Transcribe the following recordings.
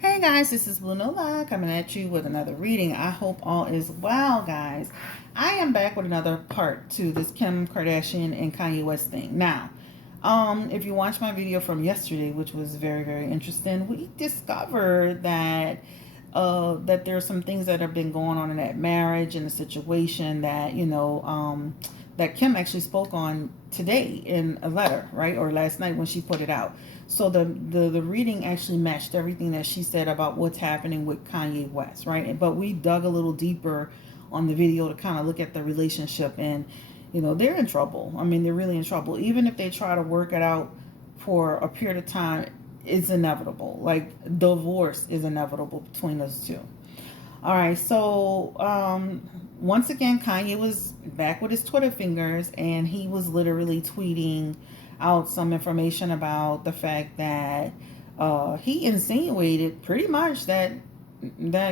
Hey guys, this is Nola coming at you with another reading. I hope all is well, guys. I am back with another part to this Kim Kardashian and Kanye West thing. Now, if you watched my video from yesterday, which was very, very interesting, we discovered that there are some things that have been going on in that marriage and the situation that that Kim actually spoke on today in a letter, right, or last night when she put it out. So the reading actually matched everything that she said about what's happening with Kanye West, right? But we dug a little deeper on the video to kind of look at the relationship, and they're in trouble. I mean, they're really in trouble. Even if they try to work it out for a period of time, it's inevitable. Like divorce is inevitable between those two. All right, so once again, Kanye was back with his Twitter fingers, and he was literally tweeting out some information about the fact that he insinuated pretty much that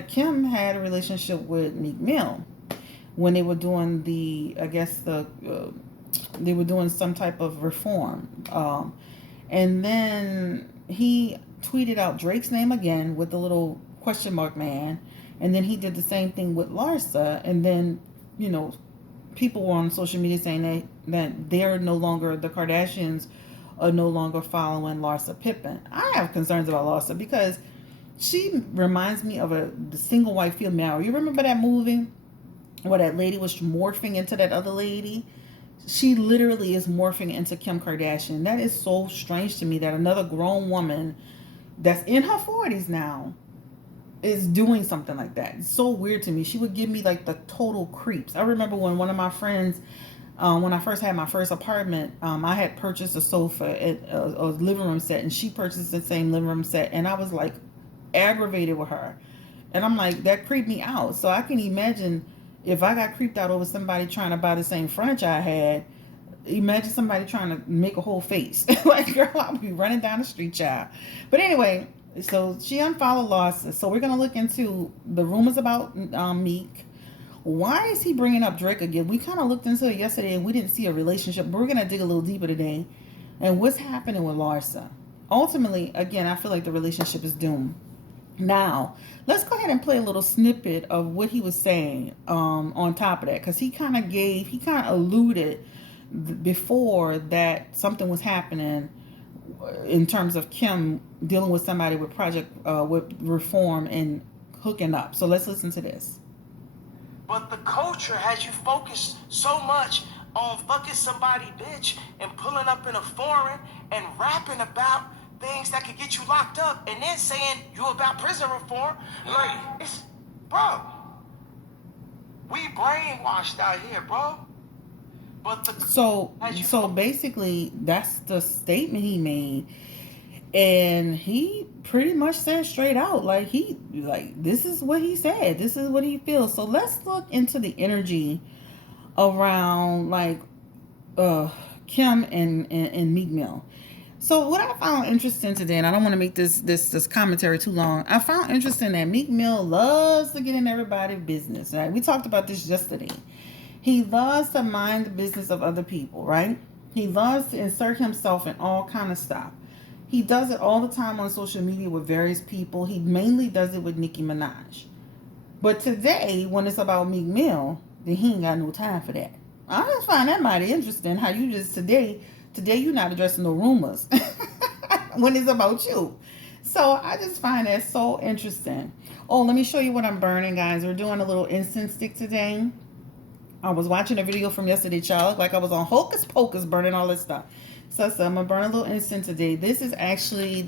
Kim had a relationship with Meek Mill when they were doing they were doing some type of reform, and then he tweeted out Drake's name again with the little question mark man. And then he did the same thing with Larsa. And then, people were on social media saying that they're no longer, the Kardashians are no longer following Larsa Pippen. I have concerns about Larsa because she reminds me of the single white female. You remember that movie where that lady was morphing into that other lady? She literally is morphing into Kim Kardashian. That is so strange to me that another grown woman that's in her 40s now is doing something like that. It's so weird to me. She would give me like the total creeps. I remember when one of my friends, when I first had my first apartment, I had purchased a sofa at a living room set, and she purchased the same living room set, and I was like aggravated with her. And I'm like, that creeped me out. So I can imagine if I got creeped out over somebody trying to buy the same furniture I had. Imagine somebody trying to make a whole face. Like, girl, I'll be running down the street, child. But anyway, so she unfollowed Larsa. So we're gonna look into the rumors about Meek. Why is he bringing up Drake again? We kind of looked into it yesterday and we didn't see a relationship. But we're gonna dig a little deeper today, and what's happening with Larsa. Ultimately, again, I feel like the relationship is doomed. Now, let's go ahead and play a little snippet of what he was saying on top of that, because he kind of alluded before that something was happening in terms of Kim dealing with somebody with with reform and hooking up. So let's listen to this. But the culture has you focused so much on fucking somebody bitch and pulling up in a foreign and rapping about things that could get you locked up and then saying you about prison reform. Like, it's, bro, we brainwashed out here, bro. But so basically that's the statement he made, and he pretty much said straight out, like this is what he said, this is what he feels. So let's look into the energy around Kim and Meek Mill. So what I found interesting today, and I don't want to make this commentary too long, I found interesting that Meek Mill loves to get in everybody's business, right? We talked about this yesterday. He loves to mind the business of other people, right? He loves to insert himself in all kind of stuff. He does it all the time on social media with various people. He mainly does it with Nicki Minaj. But today, when it's about Meek Mill, then he ain't got no time for that. I just find that mighty interesting how you just today you're not addressing no rumors when it's about you. So I just find that so interesting. Oh, let me show you what I'm burning, guys. We're doing a little incense stick today. I was watching a video from yesterday, child, like I was on Hocus Pocus burning all this stuff. So I'm gonna burn a little incense today. This is actually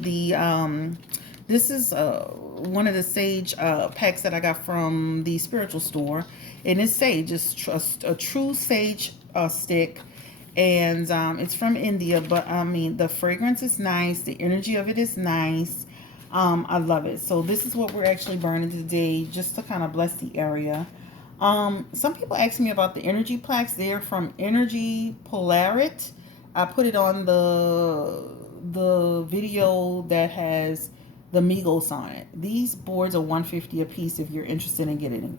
this is one of the sage packs that I got from the spiritual store, and it's sage. It's a true sage stick, and it's from India. But I mean, the fragrance is nice. The energy of it is nice. I love it. So this is what we're actually burning today, just to kind of bless the area. Some people ask me about the energy plaques. They're from Energy Polarit. I put it on the video that has the Migos on it. These boards are $150 a piece if you're interested in getting them.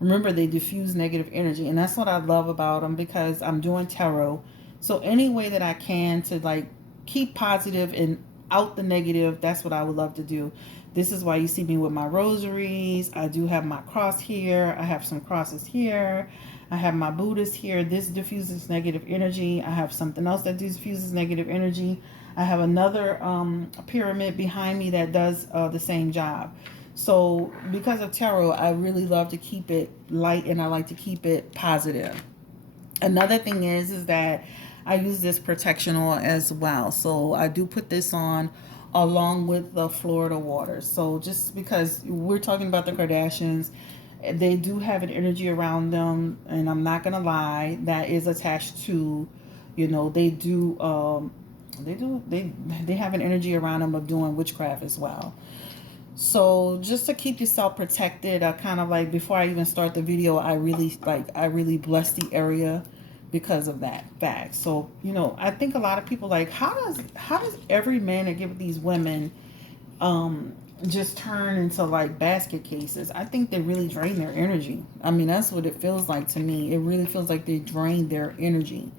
Remember, they diffuse negative energy, and that's what I love about them, because I'm doing tarot. So any way that I can to keep positive and out the negative. That's what I would love to do. This is why you see me with my rosaries. I do have my cross here. I have some crosses here. I have my Buddhas here. This diffuses negative energy. I have something else that diffuses negative energy. I have another pyramid behind me that does the same job. So because of tarot, I really love to keep it light and I like to keep it positive. Another thing is that I use this protection oil as well. So I do put this on along with the Florida water. So just because we're talking about the Kardashians, they do have an energy around them, and I'm not gonna lie, that is attached to, they have an energy around them of doing witchcraft as well. So just to keep yourself protected, I kind of like, before I even start the video, I really bless the area because of that fact. So, I think a lot of people like, how does every man that give these women just turn into like basket cases? I think they really drain their energy. I mean, that's what it feels like to me. It really feels like they drain their energy.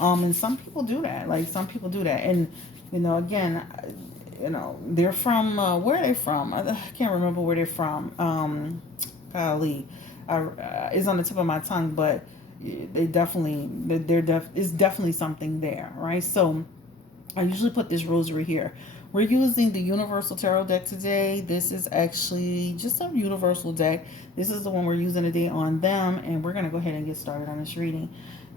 And some people do that. And, again, they're from, where are they from? I can't remember where they're from. Golly, it's on the tip of my tongue, but it's definitely something there, right? So I usually put this rosary here. We're using the Universal Tarot deck today. This is actually just a universal deck. This is the one we're using today on them, and we're going to go ahead and get started on this reading.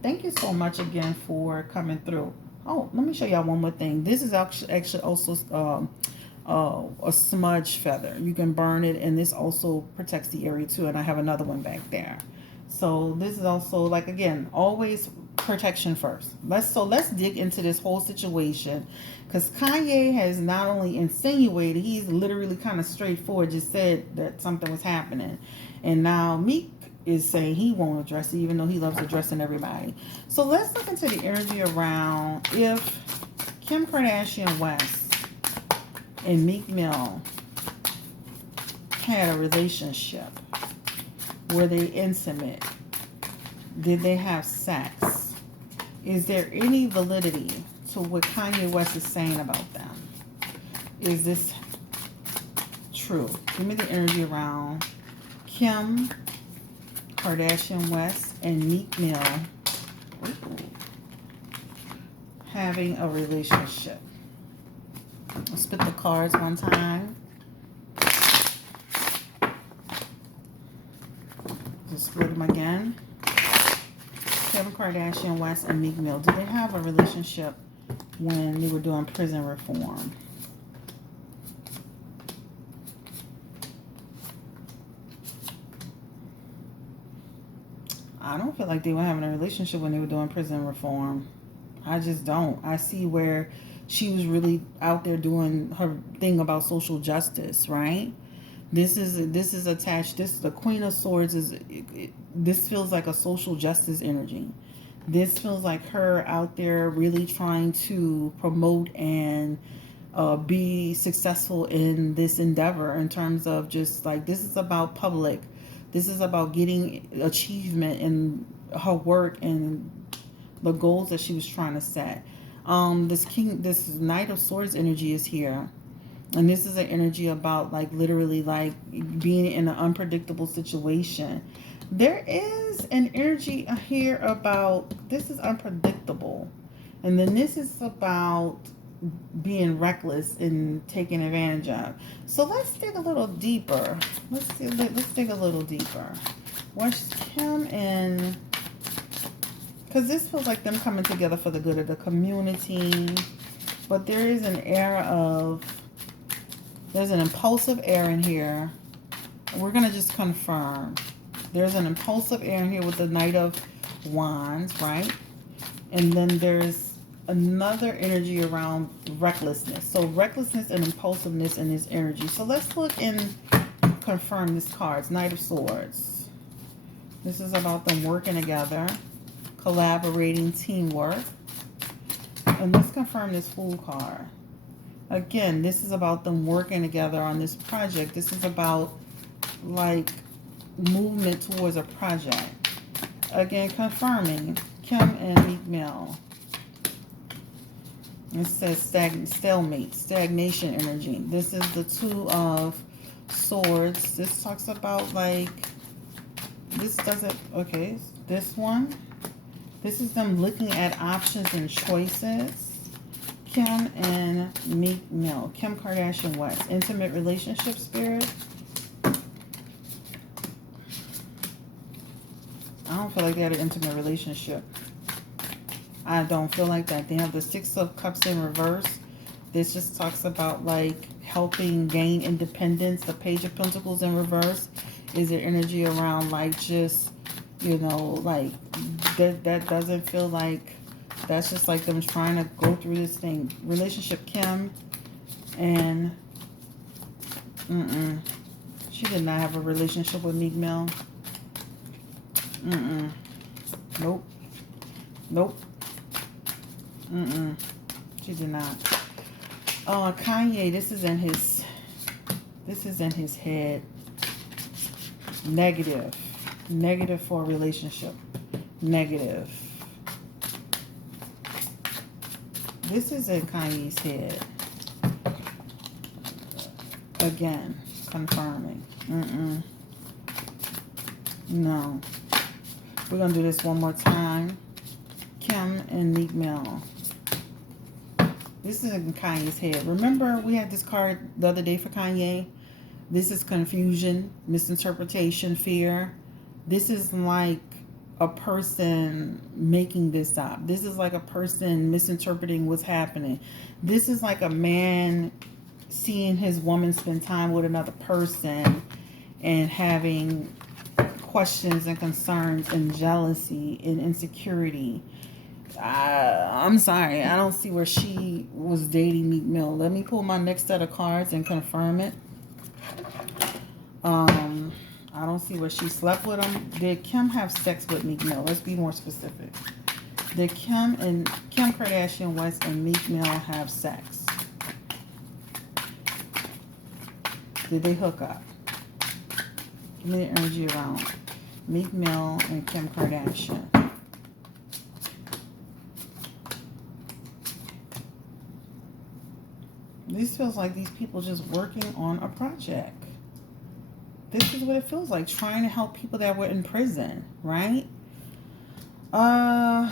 Thank you so much again for coming through. Oh, let me show y'all one more thing. This is actually also a smudge feather. You can burn it, and this also protects the area too. And I have another one back there. So this is also, like, again, always protection first. Let's dig into this whole situation, because Kanye has not only insinuated, he's literally kind of straightforward, just said that something was happening, and now Meek is saying he won't address it, even though he loves addressing everybody. So let's look into the energy around if Kim Kardashian West and Meek Mill had a relationship. Were they intimate? Did they have sex? Is there any validity to what Kanye West is saying about them? Is this true? Give me the energy around Kim Kardashian West and Meek Mill having a relationship. I'll spit the cards one time. Just split them again. Kim Kardashian West and Meek Mill. Did they have a relationship when they were doing prison reform? I don't feel like they were having a relationship when they were doing prison reform. I just don't. I see where she was really out there doing her thing about social justice, right? This is attached. This, the Queen of Swords, this feels like a social justice energy. This feels like her out there really trying to promote and be successful in this endeavor, in terms of just like, this is about public. This is about getting achievement in her work and the goals that she was trying to set. This Knight of Swords energy is here. And this is an energy about, like, literally, like, being in an unpredictable situation. There is an energy here about, this is unpredictable. And then this is about being reckless and taken advantage of. So let's dig a little deeper. Let's dig a little deeper. What's Kim and... because this feels like them coming together for the good of the community. But there is an air of... there's an impulsive air in here. We're going to just confirm. There's an impulsive air in here with the Knight of Wands, right? And then there's another energy around recklessness. So recklessness and impulsiveness in this energy. So let's look and confirm this card. Knight of Swords. This is about them working together, collaborating, teamwork. And let's confirm this Fool card. Again, this is about them working together on this project. This is about, like, movement towards a project. Again, confirming Kim and Meek Mill. It says stalemate, stagnation energy. This is the Two of Swords. This talks about like, this doesn't, okay, this one. This is them looking at options and choices. Kim and Meek Mill. Kim Kardashian West. Intimate relationship spirit. I don't feel like they had an intimate relationship. I don't feel like that. They have the Six of Cups in reverse. This just talks about like helping gain independence. The Page of Pentacles in reverse is there energy around like just, you know, like that doesn't feel like, that's just like them trying to go through this thing. Relationship, Kim and she did not have a relationship with Meek Mill. Nope. Nope. She did not. Kanye, this is in his head. Negative. Negative for a relationship. Negative. This is in Kanye's head. Again, confirming. No. We're going to do this one more time. Kim and Meek Mill. This is in Kanye's head. Remember we had this card the other day for Kanye? This is confusion, misinterpretation, fear. This is like a person making this up. This is like a person misinterpreting what's happening. This is like a man seeing his woman spend time with another person and having questions and concerns and jealousy and insecurity. I'm sorry, I don't see where she was dating Meek Mill. Let me pull my next set of cards and confirm it. I don't see where she slept with him. Did Kim have sex with Meek Mill? Let's be more specific. Did Kim Kardashian West and Meek Mill have sex? Did they hook up? Give me the energy around Meek Mill and Kim Kardashian. This feels like these people just working on a project. This is what it feels like, trying to help people that were in prison, right? I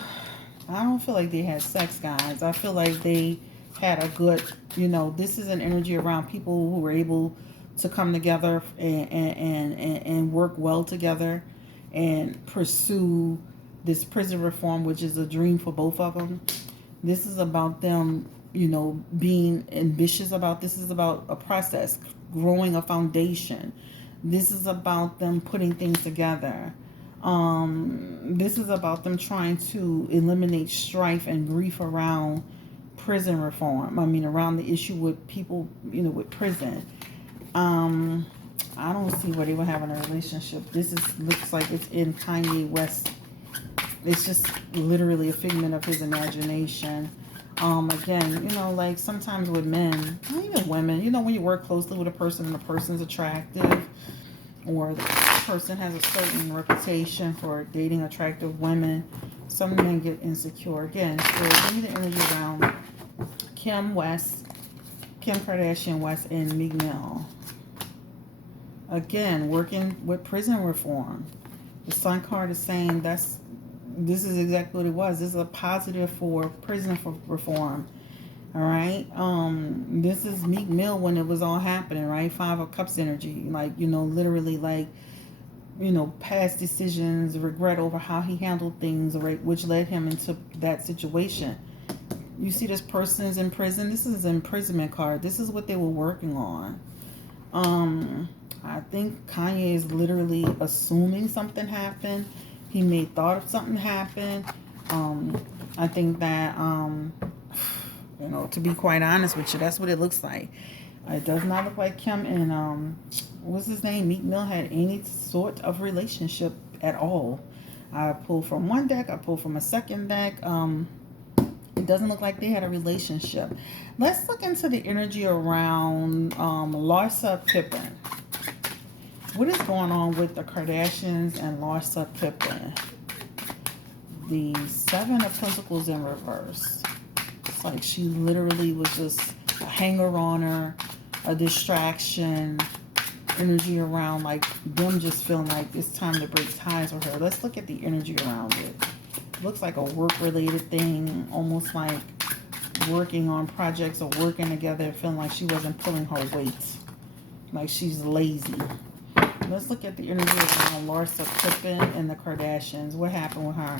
don't feel like they had sex, guys. I feel like they had a good, you know, this is an energy around people who were able to come together and work well together and pursue this prison reform, which is a dream for both of them. This is about them, you know, being ambitious about, this is about a process, growing a foundation. This is about them putting things together. This is about them trying to eliminate strife and grief around prison reform. I mean, around the issue with people, you know, with prison. I don't see where they were having a relationship. This looks like it's in Kanye West. It's just literally a figment of his imagination. Again, you know, like sometimes with men, not even women, you know, when you work closely with a person and the person's attractive, or the person has a certain reputation for dating attractive women, some men get insecure. Again, so give me the energy around Kim Kardashian West and Meek Mill. Again, working with prison reform. The Sun card is saying this is exactly what it was. This is a positive for prison reform. All right. This is Meek Mill when it was all happening, right? Five of Cups energy. Like, you know, literally like, you know, past decisions, regret over how he handled things, right, which led him into that situation. You see this person is in prison. This is an imprisonment card. This is what they were working on. I think Kanye is literally assuming something happened. He may thought of something happened. I think that, you know, to be quite honest with you, that's what it looks like. It does not look like Kim and, what's his name? Meek Mill had any sort of relationship at all. I pulled from one deck. I pulled from a second deck. It doesn't look like they had a relationship. Let's look into the energy around Larsa Pippen. What is going on with the Kardashians and Larsa Pippen? The Seven of Pentacles in reverse. It's like she literally was just a hanger-oner, a distraction, energy around like them just feeling like it's time to break ties with her. Let's look at the energy around it. Looks like a work-related thing, almost like working on projects or working together, feeling like she wasn't pulling her weight, like she's lazy. Let's look at the energy around Larsa Pippen and the Kardashians. What happened with her?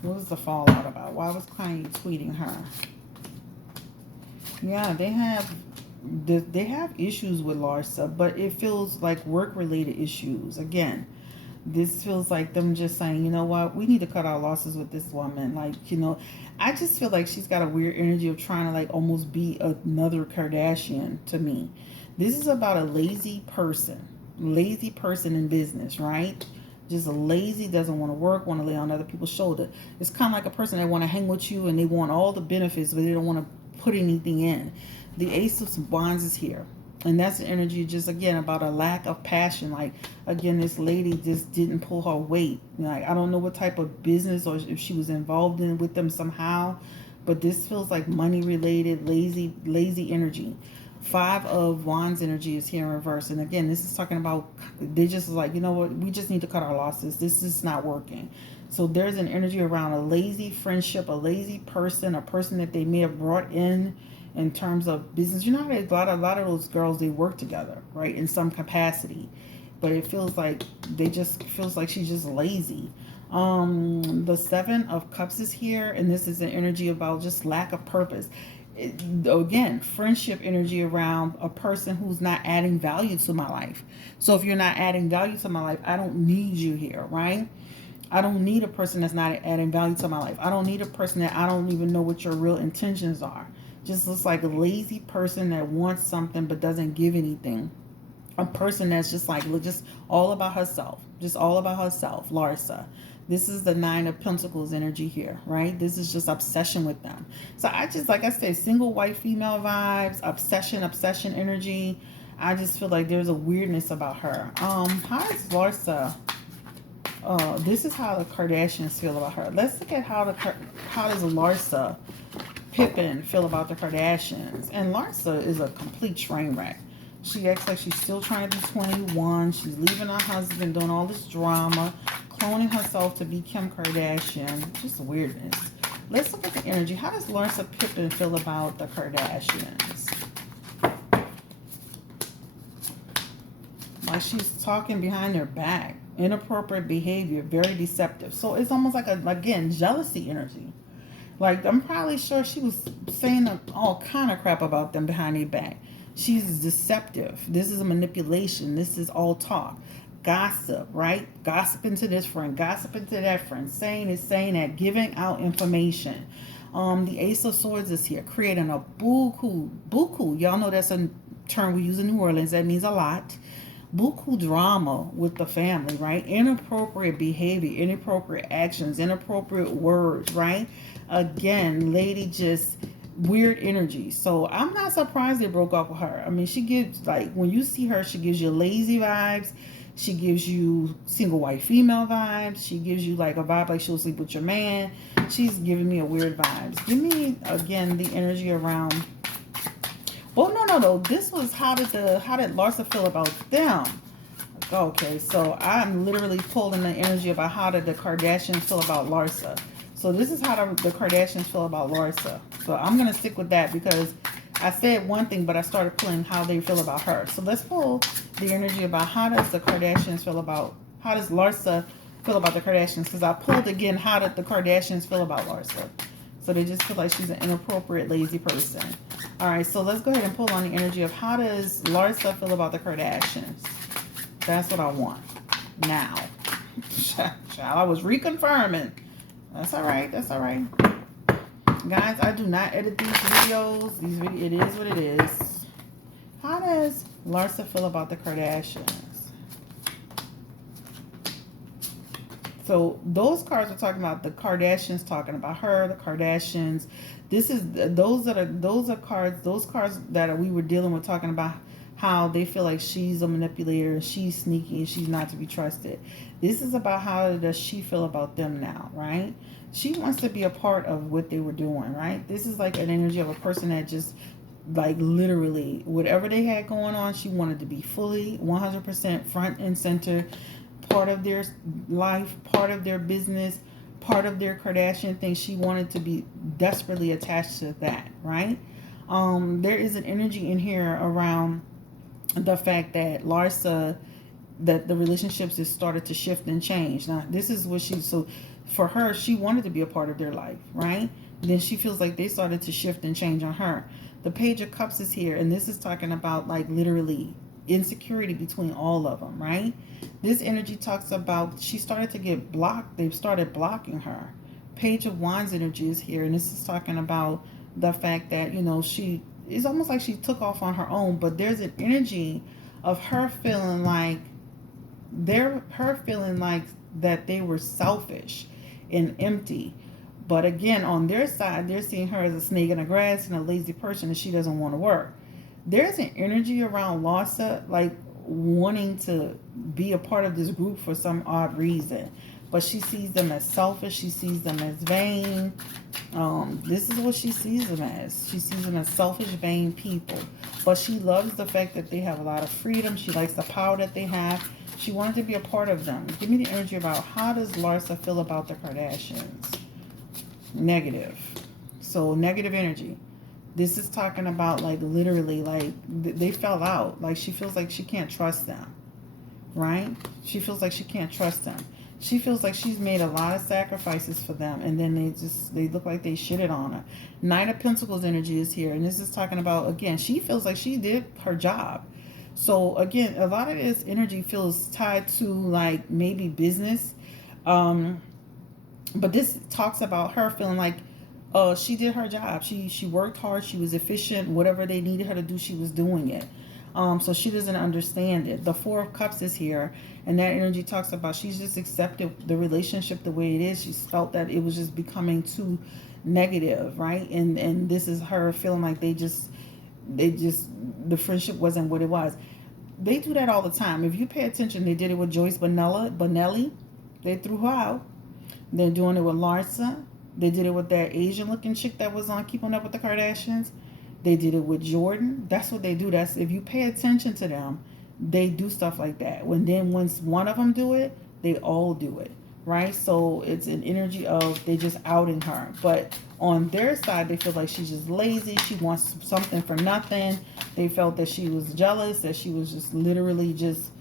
What was the fallout about? Why was Kanye tweeting her? Yeah, they have issues with Larsa, but it feels like work-related issues. Again, this feels like them just saying, you know what, we need to cut our losses with this woman. Like, I just feel like she's got a weird energy of trying to like almost be another Kardashian to me. This is about a lazy person in business, right? Just lazy, doesn't want to work, want to lay on other people's shoulder. It's kind of like a person that want to hang with you and they want all the benefits, but they don't want to put anything in. The Ace of Wands is here. And that's the energy just, again, about a lack of passion. Like, again, this lady just didn't pull her weight. Like, I don't know what type of business or if she was involved in with them somehow. But this feels like money-related, lazy energy. 5 of Wands energy is here in reverse. And again, this is talking about, they just like, you know what, we just need to cut our losses. This is not working. So there's an energy around a lazy friendship, a lazy person, a person that they may have brought in terms of business. You know how a lot of those girls, they work together, right, in some capacity. But it feels like feels like she's just lazy. The 7 of Cups is here, and this is an energy about just lack of purpose. Again, friendship energy around a person who's not adding value to my life. So if you're not adding value to my life, I don't need you here, right? I don't need a person that's not adding value to my life. I don't need a person that I don't even know what your real intentions are. Just looks like a lazy person that wants something but doesn't give anything. A person that's just like, just all about herself. Just all about herself. Larsa. This is the 9 of Pentacles energy here, right? This is just obsession with them. So I just, like I said, single white female vibes, obsession energy. I just feel like there's a weirdness about her. How is Larsa? This is how the Kardashians feel about her. Let's look at how does Larsa Pippen feel about the Kardashians. And Larsa is a complete train wreck. She acts like she's still trying to be 21. She's leaving her husband, doing all this drama, cloning herself to be Kim Kardashian. Just weirdness. Let's look at the energy. How does Larsa Pippen feel about the Kardashians? Like she's talking behind their back. Inappropriate behavior, very deceptive. So it's almost like again, jealousy energy. Like, I'm probably sure she was saying all kind of crap about them behind their back. She's deceptive. This is a manipulation. This is all talk. Gossip, right? Gossiping to this friend, gossiping to that friend, saying that, giving out information. The Ace of Swords is here, creating a buku. Y'all know that's a term we use in New Orleans. That means a lot. Buku drama with the family, right? Inappropriate behavior, inappropriate actions, inappropriate words, right? Again, lady, just weird energy. So I'm not surprised they broke up with her. I mean, she gives, like, when you see her, she gives you lazy vibes. She gives you single white female vibes. She gives you like a vibe like she'll sleep with your man. She's giving me a weird vibes. Give me, again, the energy around. Well, no. This was how did Larsa feel about them? Okay, so I'm literally pulling the energy about how did the Kardashians feel about Larsa. So this is how the Kardashians feel about Larsa. So I'm going to stick with that because I said one thing, but I started pulling how they feel about her. So let's pull the energy about how does Larsa feel about the Kardashians? Because I pulled again, how did the Kardashians feel about Larsa? So they just feel like she's an inappropriate, lazy person. All right, so let's go ahead and pull on the energy of how does Larsa feel about the Kardashians? That's what I want now. I was reconfirming. That's all right. That's all right. Guys, I do not edit these videos. It is what it is. How does Larsa feel about the Kardashians? So those cards are talking about the Kardashians, talking about her, the Kardashians. Those cards that we were dealing with, talking about how they feel like she's a manipulator and she's sneaky and she's not to be trusted. This is about how does she feel about them now, right? She wants to be a part of what they were doing, right? This is like an energy of a person that just like literally whatever they had going on, she wanted to be fully 100% front and center, part of their life, part of their business, part of their Kardashian thing. She wanted to be desperately attached to that, right? There is an energy in here around the fact that Larsa, that the relationships has started to shift and change. Now, this is what so for her, she wanted to be a part of their life, right? Then she feels like they started to shift and change on her. The Page of Cups is here, and this is talking about like literally insecurity between all of them, right? This energy talks about she started to get blocked. They've started blocking her. Page of Wands energy is here, and this is talking about the fact that, you know, she it's almost like she took off on her own, but there's an energy of her feeling like that they were selfish and empty. But again, on their side, they're seeing her as a snake in the grass and a lazy person, and she doesn't want to work. There's an energy around Larsa, like wanting to be a part of this group for some odd reason. But she sees them as selfish. She sees them as vain. This is what she sees them as. She sees them as selfish, vain people. But she loves the fact that they have a lot of freedom. She likes the power that they have. She wanted to be a part of them. Give me the energy about how does Larsa feel about the Kardashians? Negative. So negative energy. This is talking about like literally like they fell out. Like she feels like she can't trust them. Right? She feels like she can't trust them. She feels like she's made a lot of sacrifices for them, and then they look like they shitted on her. Nine of Pentacles energy is here, and this is talking about, again, she feels like she did her job. So again, a lot of this energy feels tied to like maybe business, but this talks about her feeling like she did her job. She worked hard. She was efficient. Whatever they needed her to do, she was doing it. So she doesn't understand it. The Four of Cups is here, and that energy talks about she's just accepted the relationship the way it is. She's felt that it was just becoming too negative, right? And this is her feeling like the friendship wasn't what it was. They do that all the time. If you pay attention, they did it with Joyce Bonelli. They threw her out. They're doing it with Larsa. They did it with that Asian looking chick that was on Keeping Up with the Kardashians. They did it with Jordan. That's what they do. That's, if you pay attention to them, they do stuff like that. Once one of them do it, they all do it, right? So it's an energy of they just outing her. But on their side, they feel like she's just lazy. She wants something for nothing. They felt that she was jealous, that she was just literally just,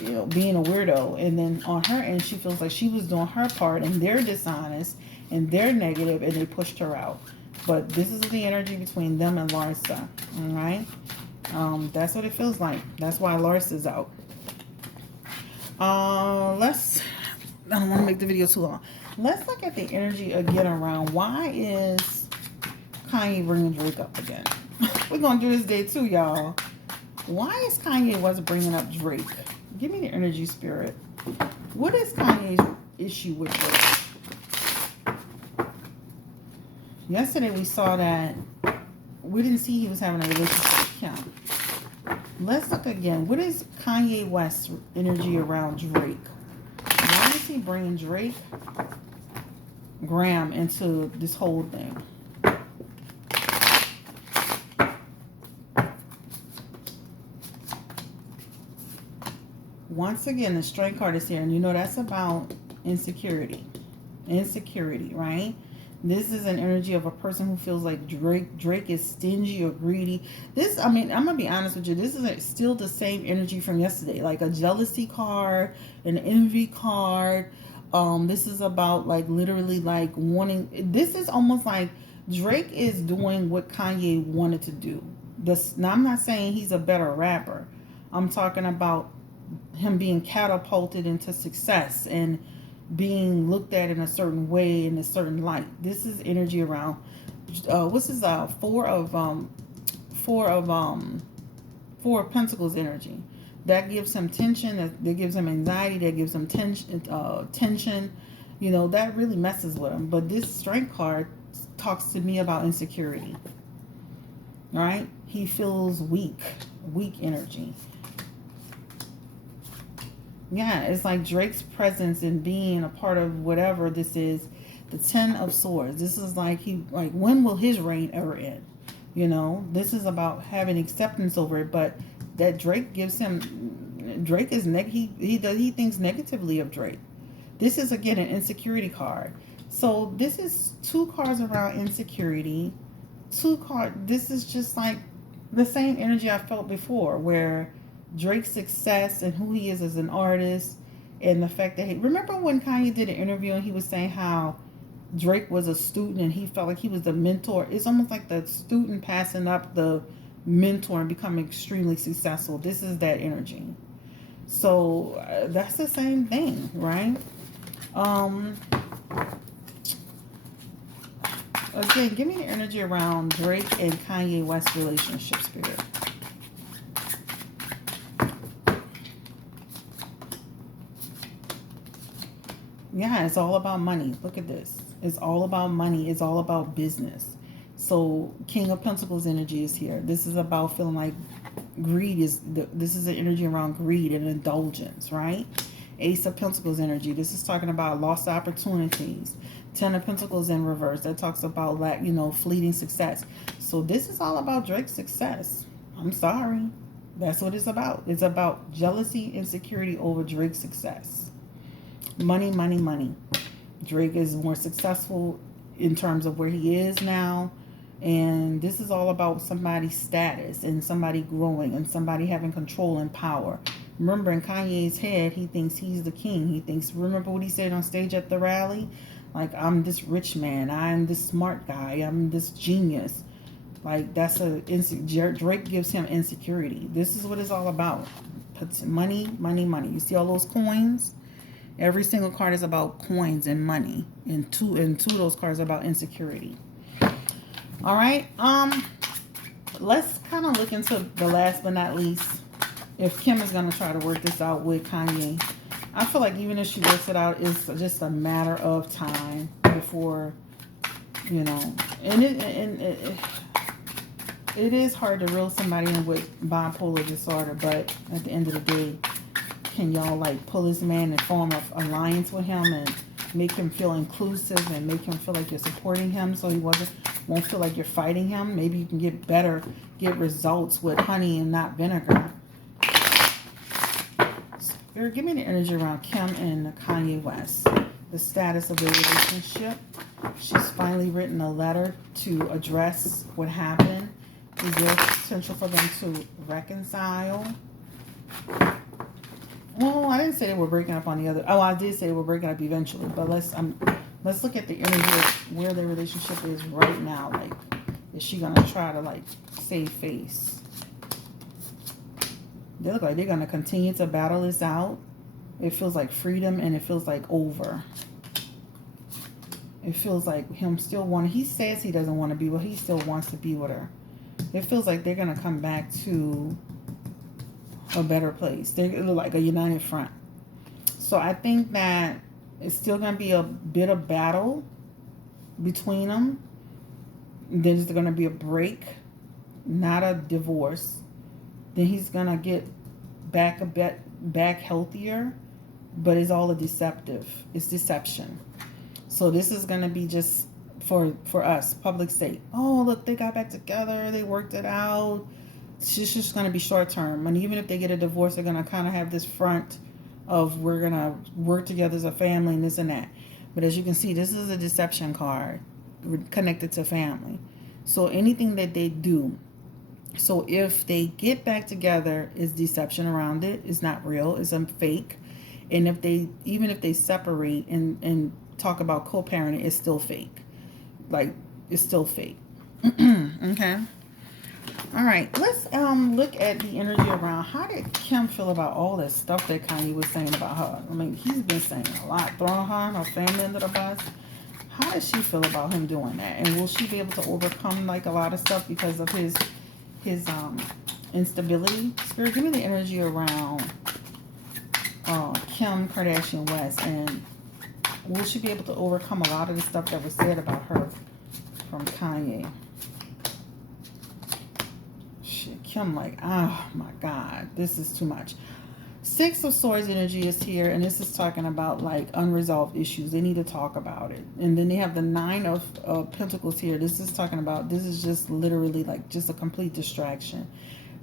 you know, being a weirdo. And then on her end, she feels like she was doing her part, and they're dishonest and they're negative, and they pushed her out. But this is the energy between them and Larsa, all right? That's what it feels like. That's why Larsa's out. I don't want to make the video too long. Let's look at the energy again around why is Kanye bringing Drake up again? We're going to do this day too, y'all. Why is Kanye bringing up Drake? Give me the energy, spirit. What is Kanye's issue with Drake? Yesterday we saw that we didn't see he was having a relationship with Kim. Let's look again. What is Kanye West's energy around Drake? Why is he bringing Drake Graham into this whole thing? Once again, the Strength card is here, and you know that's about insecurity. Insecurity, right? This is an energy of a person who feels like Drake is stingy or greedy. I'm going to be honest with you. This is still the same energy from yesterday. Like a jealousy card, an envy card. This is about like literally like wanting. This is almost like Drake is doing what Kanye wanted to do. Now, I'm not saying he's a better rapper. I'm talking about him being catapulted into success and being looked at in a certain way, in a certain light. This is energy around what's this four of Pentacles energy. That gives him tension, that gives him anxiety, that gives him tension. You know, that really messes with him. But this Strength card talks to me about insecurity. right? He feels weak energy. Yeah, it's like Drake's presence and being a part of whatever this is. The 10 of Swords. This is like when will his reign ever end? You know, this is about having acceptance over it, but that Drake gives him. Drake is he thinks negatively of Drake. This is again an insecurity card. So this is 2 cards around insecurity. 2 card. This is just like the same energy I felt before, where Drake's success and who he is as an artist, and the fact that remember when Kanye did an interview and he was saying how Drake was a student and he felt like he was the mentor. It's almost like the student passing up the mentor and becoming extremely successful. This is that energy. So that's the same thing, right? Again, give me the energy around Drake and Kanye West relationship, Spirit. Yeah, it's all about money. Look at this. It's all about money. It's all about business. So King of Pentacles energy is here. This is about feeling like greed is, this is the energy around greed and indulgence, right? Ace of Pentacles energy. This is talking about lost opportunities. 10 of Pentacles in reverse. That talks about, like, you know, fleeting success. So this is all about Drake's success. I'm sorry. That's what it's about. It's about jealousy, insecurity over Drake's success. Money, money, money. Drake is more successful in terms of where he is now. And this is all about somebody's status and somebody growing and somebody having control and power. Remember, in Kanye's head, he thinks he's the king. He thinks, remember what he said on stage at the rally? Like, I'm this rich man. I'm this smart guy. I'm this genius. Like, that's Drake gives him insecurity. This is what it's all about. Money, money, money. You see all those coins? Every single card is about coins and money. And two of those cards are about insecurity. All right. Let's kind of look into the last but not least. If Kim is going to try to work this out with Kanye, I feel like even if she works it out, it's just a matter of time before, you know. And it is hard to reel somebody in with bipolar disorder, but at the end of the day, can y'all like pull this man and form an alliance with him and make him feel inclusive and make him feel like you're supporting him so he won't feel like you're fighting him? Maybe you can get results with honey and not vinegar. Spirit, give me the energy around Kim and Kanye West. The status of their relationship. She's finally written a letter to address what happened. Is there potential for them to reconcile? Well, I didn't say they were breaking up on the other. Oh, I did say they were breaking up eventually. But let's look at the energy of where their relationship is right now. Like, is she gonna try to like save face? They look like they're gonna continue to battle this out. It feels like freedom, and it feels like over. It feels like him still wanting. He says he doesn't want to be with her. He still wants to be with her. It feels like they're gonna come back to a better place. They look like a united front. So I think that it's still going to be a bit of battle between them. There's going to be a break, not a divorce. Then he's going to get back healthier, but it's all it's deception. So this is going to be just for us, public sake. Oh, look, they got back together. They worked it out. It's just going to be short term. And even if they get a divorce, they're going to kind of have this front of we're going to work together as a family and this and that. But as you can see, this is a deception card connected to family. So anything that they do. So if they get back together, is deception around it. It's not real. It's a fake. And even if they separate and talk about co-parenting, it's still fake. Like, it's still fake. Okay. All right, let's look at the energy around. How did Kim feel about all this stuff that Kanye was saying about her? I mean, he's been saying a lot, throwing her and her family under the bus. How does she feel about him doing that? And will she be able to overcome like a lot of stuff because of his instability? Spirit, give me the energy around Kim Kardashian West, and will she be able to overcome a lot of the stuff that was said about her from Kanye? Kim like, oh my God, this is too much. Six of Swords energy is here, and this is talking about like unresolved issues. They need to talk about it. And then they have the Nine of Pentacles here. This is talking about, this is just literally like just a complete distraction.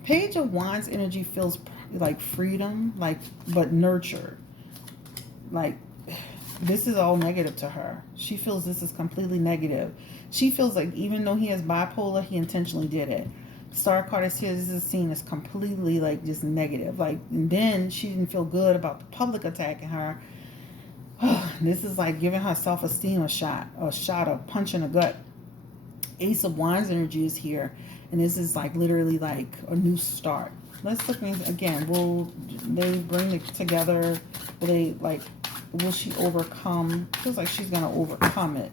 Page of Wands energy feels like freedom, like, but nurtured. Like, this is all negative to her. She feels this is completely negative. She feels like even though he has bipolar, he intentionally did it. Star card is here. This is seen as completely like just negative. Like, and then she didn't feel good about the public attacking her. This is like giving her self-esteem a shot, a punch in the gut. Ace of Wands energy is here, and this is like literally like a new start. Let's look again. Will they bring it together? Will they like? Will she overcome? Feels like she's gonna overcome it.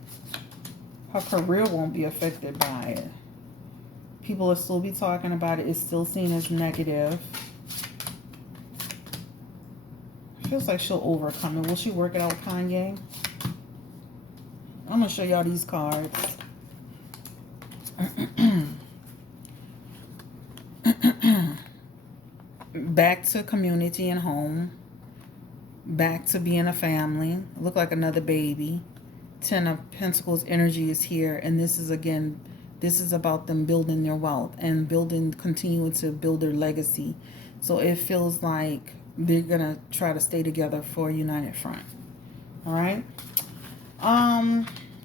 Her career won't be affected by it. People will still be talking about it. It's still seen as negative. Feels like she'll overcome it. Will she work it out with Kanye? I'm gonna show y'all these cards. Back to community and home. Back to being a family. Look like another baby. Ten of Pentacles energy is here, and this is again, this is about them building their wealth and continuing to build their legacy. So it feels like they're gonna try to stay together for a united front. All right,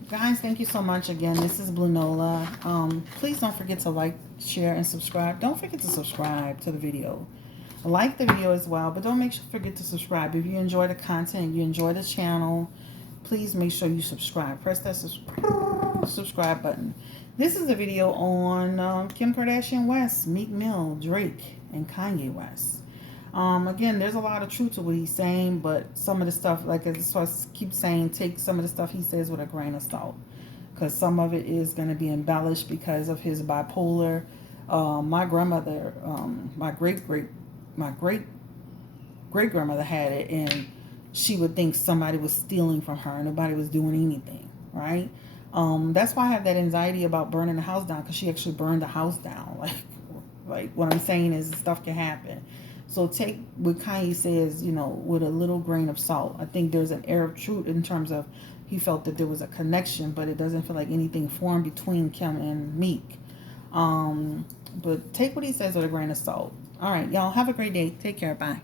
guys, thank you so much again. This is Blue Nola. Please don't forget to like, share, and subscribe. Don't forget to subscribe to the video. Like the video as well, but don't forget to subscribe. If you enjoy the content, you enjoy the channel, please make sure you subscribe. Press that subscribe button. This is a video on Kim Kardashian West, Meek Mill, Drake, and Kanye West. Again, there's a lot of truth to what he's saying, but some of the stuff, like so I keep saying, take some of the stuff he says with a grain of salt, because some of it is going to be embellished because of his bipolar. My grandmother, my great grandmother had it, and she would think somebody was stealing from her and nobody was doing anything, right? That's why I have that anxiety about burning the house down, because she actually burned the house down. Like what I'm saying is stuff can happen. So take what Kanye says, you know, with a little grain of salt. I think there's an air of truth in terms of he felt that there was a connection, but it doesn't feel like anything formed between Kim and Meek. But take what he says with a grain of salt. All right, y'all have a great day. Take care. Bye.